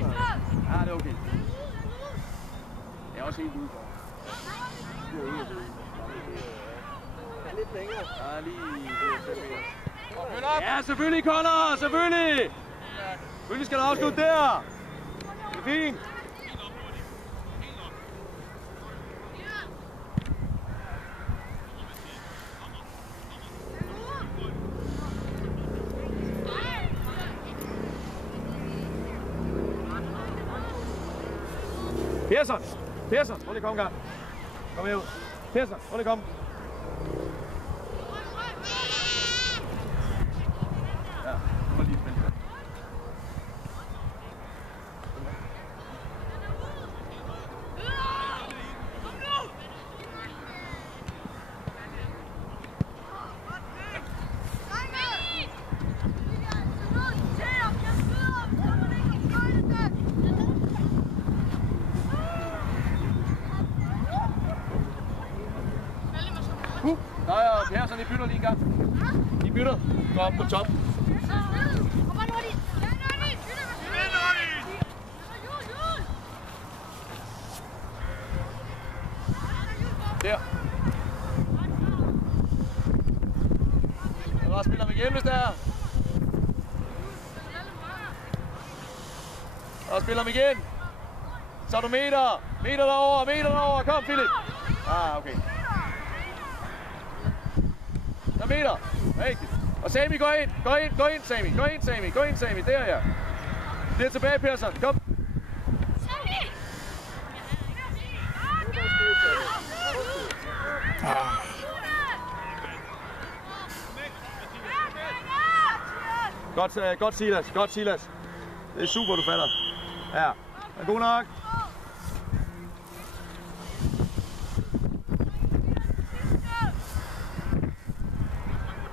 Ja, det er okay. Det er også helt ude for. Lidt længere. Ja, lige 5 meter. Ja, selvfølgelig, Connor! Selvfølgelig! Selvfølgelig skal du afslutte der! Det er fint! Persson! Persson! Prøv lige kom gang. Kom herud. Persson, prøv lige kom. Ja, nu må lige spænde. Der er Persson, I bytter lige en gang. I bytter. Gå op på top. Der. Og spiller ham igen, hvis der er. Og spiller ham igen. Så er du meter. Meter derover. Kom, Philip. Ah, okay. Der meter. Rigtigt. Og Sami, gå ind, Sami. Gå ind, Sami. Der, ja. Det er tilbage, Persson. Kom. Godt, Silas. Det er super, du fatter. Ja, det er god nok.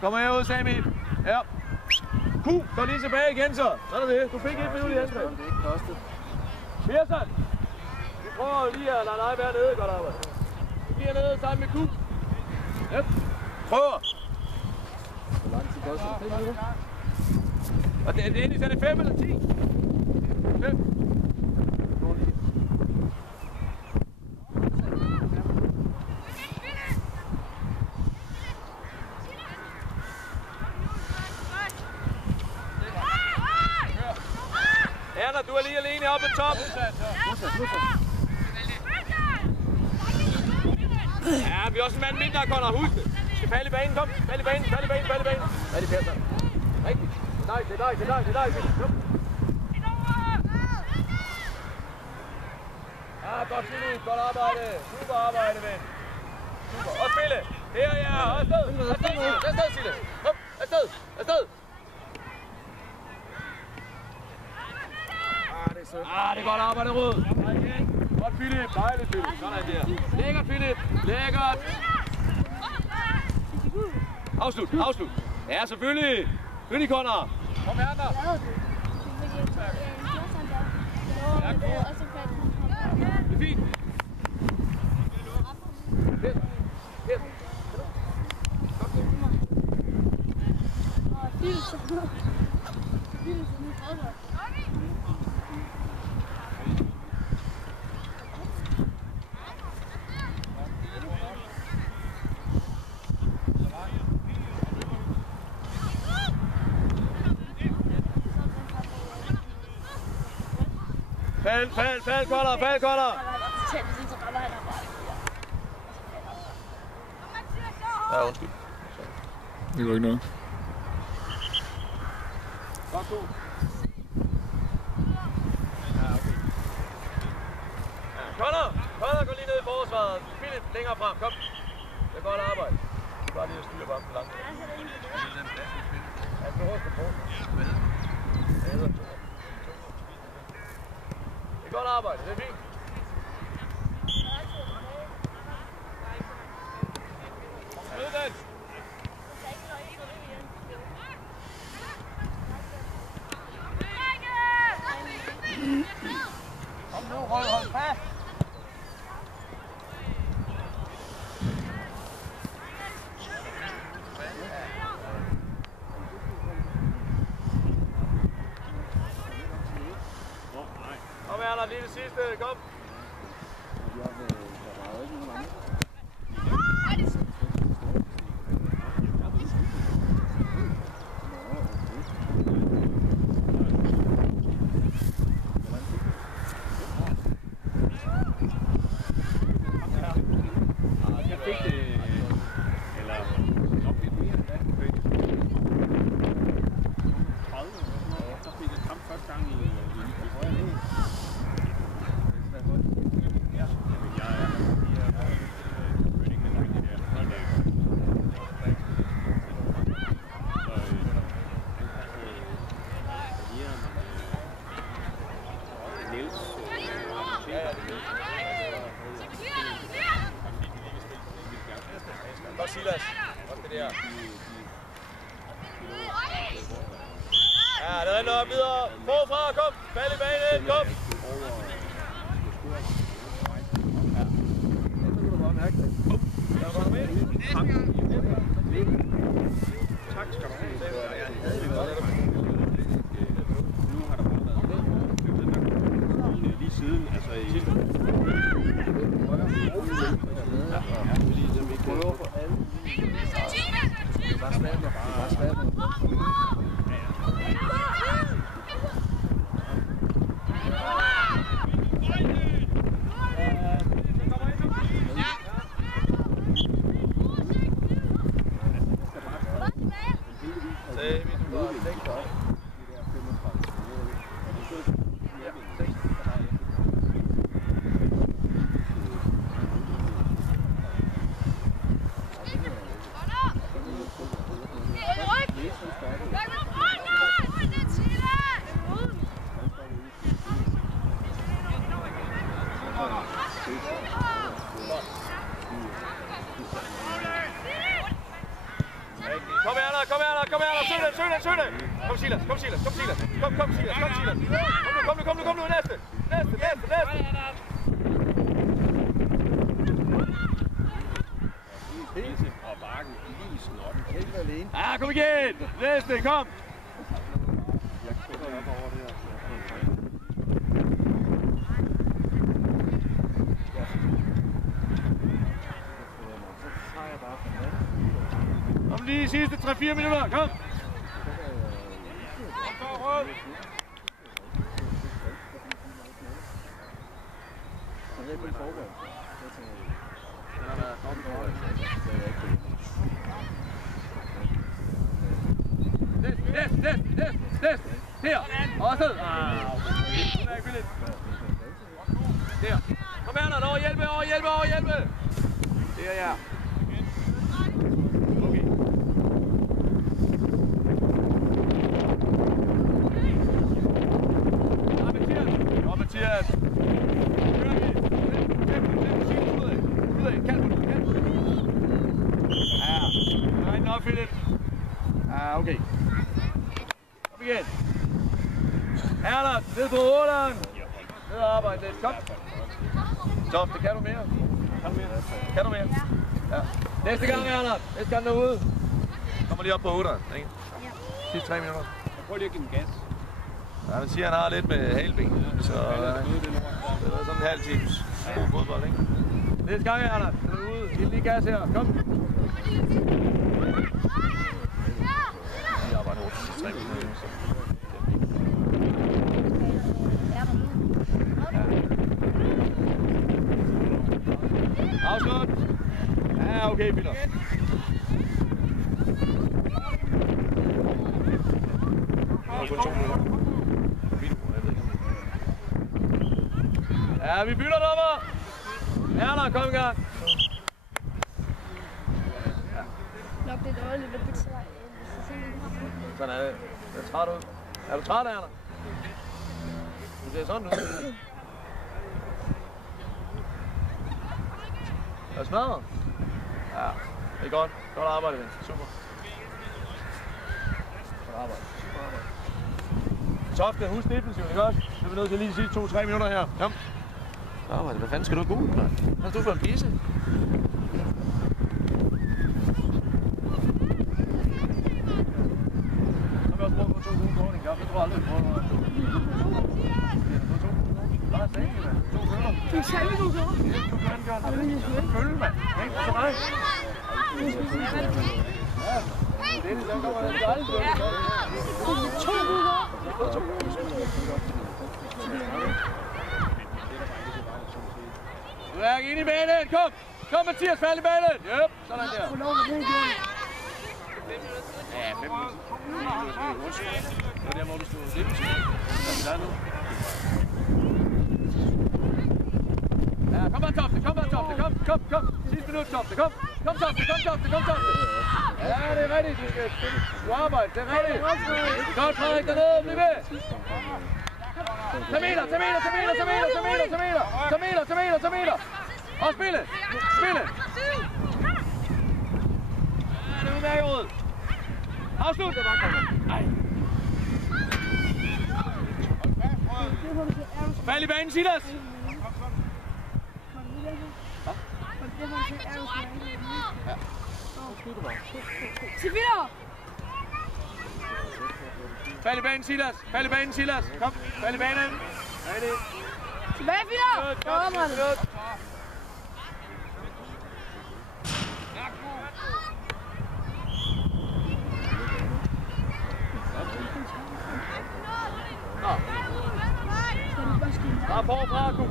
Kommer herud, Sami. Ja. Gå lige tilbage igen, så. Sådan er det. Du fik 1 minut i angreb. Det er ikke kostet. Persson. Vi prøver lige at lade dig være nede. Godt arbejde. Du bliver nede sammen med Q. Ja. Prøver. Hvor lang tid koster det? 5 minutter? Og det er endelig, så er det 5 eller 10? 5. Erna, du er lige alene oppe på toppen. Ja, vi er også en mand mindre, Connor. Husk det. Vi skal falde i banen, kom. Falde i banen. Falde i Persson. Rigtigt. Det er dig. Kom. Ja, godt Philip. Godt arbejde. Super arbejde, ven. Super. Og spille. Her, ja. Afsted, Silas. Kom. Afsted. Det er godt arbejde, Rød. Godt, Philip. Dejligt, Philip. Sådan der. Lækkert, Philip. Lækkert. Afslut. Ja, selvfølgelig. Selvfølgelig, Connor. Kom her, Anna. Ja, det er fint. Fald, Connor! Ja, undskyld. Det går ikke noget. Godt, god. Ja, okay. Connor, gå lige ned i forsvaret. Philip, længere frem, kom. Det er godt arbejde. Det er bare lige at styre bare på langt. Ja, det er hårdt på. Det er godt arbejde, det er fint. Mød den! Kom nu, hold fast! Nej. Kom her, lige det sidste. Kom. Godt Silas. Godt det der. Ja, det render op videre. Forfra, kom. Fald i banen, kom. Tak skal du have. Nu har der været lige siden, altså i sidste prøver for alle. Søg det! Kom Silas! Kom Silas! Kom nu! Næste! Og bakken lige snotten. Helt alene. Ja, kom igen! Næste, kom! Jeg kører op over det her. Kom lige sidste 3-4 minutter, kom! Næst! Her! Og så! Der! Kom her, Arnold! Overhjælpe! Der, ja! Okay. Kom, Mathias! Philip. Okay. Kom igen. Erlend, ned på 8'eren. Ned og arbejde lidt. Kom. Tom, det kan du mere. Kan du mere? Ja. Næste gang, Erlend. Næste gang derude. Kommer lige op på 8'eren, ikke? Sidste 3 minutter. Prøv lige at give den gas. Ja, man siger, han har lidt med halben. Så det er sådan en halv times god fodbold, ikke? Næste gang, Erlend. Derude. Giv lige gas her. Kom. Afslut! Ja, okay, Peter. Ja, vi bytter nummer! Erlend, kom i gang! Nok det er dårligt, at det er sådan er det. Jeg er træt ud. Er du træt, Erlend? Du ser sådan ud. Er du smadret? Ja, det er godt. Godt arbejde, ven. Super. Godt arbejde. Super arbejde. Tofte, husk defensiv, ikke også? Så er vi nødt til lige de sidste 2-3 minutter her. Kom. Arbejde, hvad fanden skal du gå ud, mand? Hvad er du for en pisse? Så har vi også brugt på 2 gode kort, ikke? Jeg tror aldrig, vi prøver noget. Fik Salve du går? Du kan gøre det. Følge, mand. Ikke så meget. Den kommer den aldrig. Ja. 2 uger. Du er ind i banen. Kom. Kom, Mathias. Fald i banen. Jep. Sådan der. Ja, 5 minutter. Det var der, hvor du stod. Det er der nu. Ja, kom bare, Tofte. Kom bare, Tofte. Kom. Sidste minut, Tofte. Kom, Tofte. Ja, det er rigtigt. Du arbejder. Det er rigtigt. Godt, Frederik, dernede. Bliv ved. Tag meter. Og spille. Ja, det er udmærket ud. Afslut. Ej. Fald i banen, Silas. Fald i banen, Silas. Kom, fald i banen. Tilbage, Peter. Kom, mand. Bare forfra, Kuba.